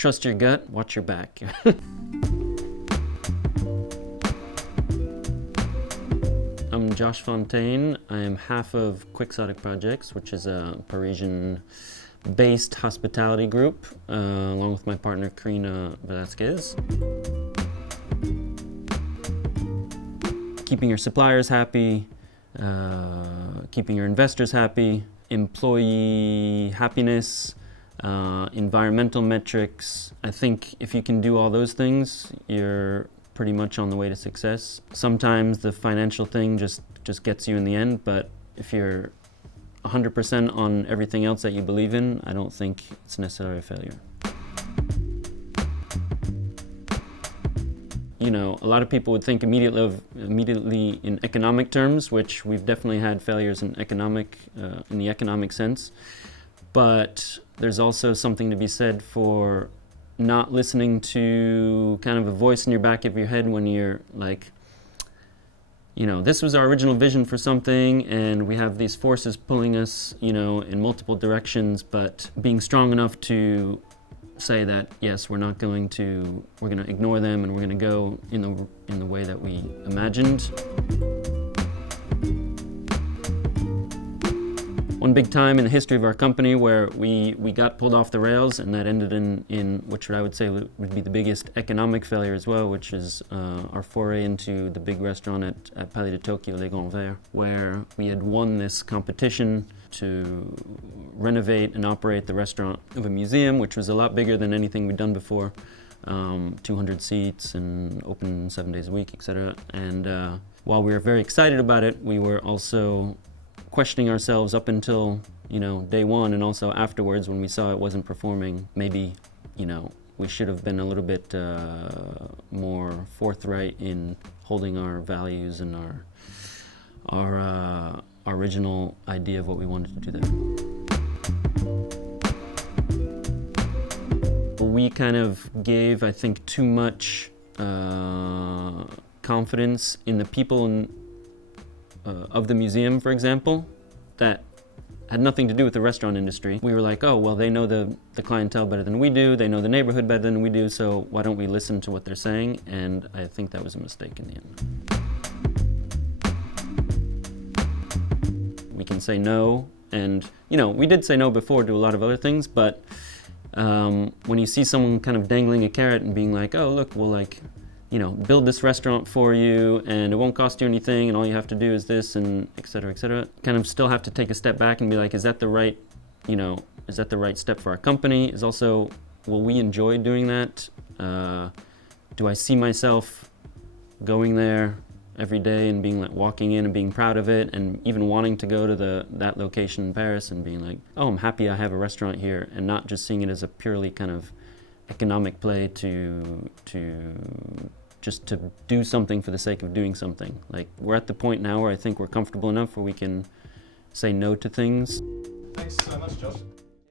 trust your gut, watch your back. I'm Josh Fontaine. I am half of Quixotic Projects, which is a Parisian-based hospitality group, along with my partner Karina Velasquez. Keeping your suppliers happy, keeping your investors happy, employee happiness, environmental metrics. I think if you can do all those things, you're pretty much on the way to success. Sometimes the financial thing just gets you in the end, but if you're 100% on everything else that you believe in, I don't think it's necessarily a failure. You know, a lot of people would think immediately in economic terms, which we've definitely had failures in the economic sense. But there's also something to be said for not listening to kind of a voice in your back of your head when you're like, you know, this was our original vision for something and we have these forces pulling us, you know, in multiple directions, but being strong enough to say that, yes, we're going to ignore them and we're going to go in the way that we imagined. One big time in the history of our company where we got pulled off the rails, and that ended in which I would say would be the biggest economic failure as well, which is our foray into the big restaurant at Palais de Tokyo, Les Grands Verts, where we had won this competition to renovate and operate the restaurant of a museum, which was a lot bigger than anything we'd done before. 200 seats and open 7 days a week, etc. And while we were very excited about it, we were also questioning ourselves up until, you know, day one, and also afterwards when we saw it wasn't performing. Maybe, you know, we should have been a little bit more forthright in holding our values and our original idea of what we wanted to do there. We kind of gave, I think, too much confidence in the people of the museum, for example, that had nothing to do with the restaurant industry. We were like, oh, well, they know the clientele better than we do, they know the neighborhood better than we do, so why don't we listen to what they're saying? And I think that was a mistake in the end. We can say no, and, you know, we did say no before to a lot of other things, but when you see someone kind of dangling a carrot and being like, oh, look, we'll, like, you know, build this restaurant for you and it won't cost you anything and all you have to do is this and et cetera, kind of still have to take a step back and be like, is that the right, you know, is that the right step for our company? Is also, will we enjoy doing that? Do I see myself going there every day and being like, walking in and being proud of it and even wanting to go to that location in Paris and being like, oh, I'm happy I have a restaurant here, and not just seeing it as a purely kind of economic play to just to do something for the sake of doing something. Like, we're at the point now where I think we're comfortable enough where we can say no to things. Thanks so much, Josh.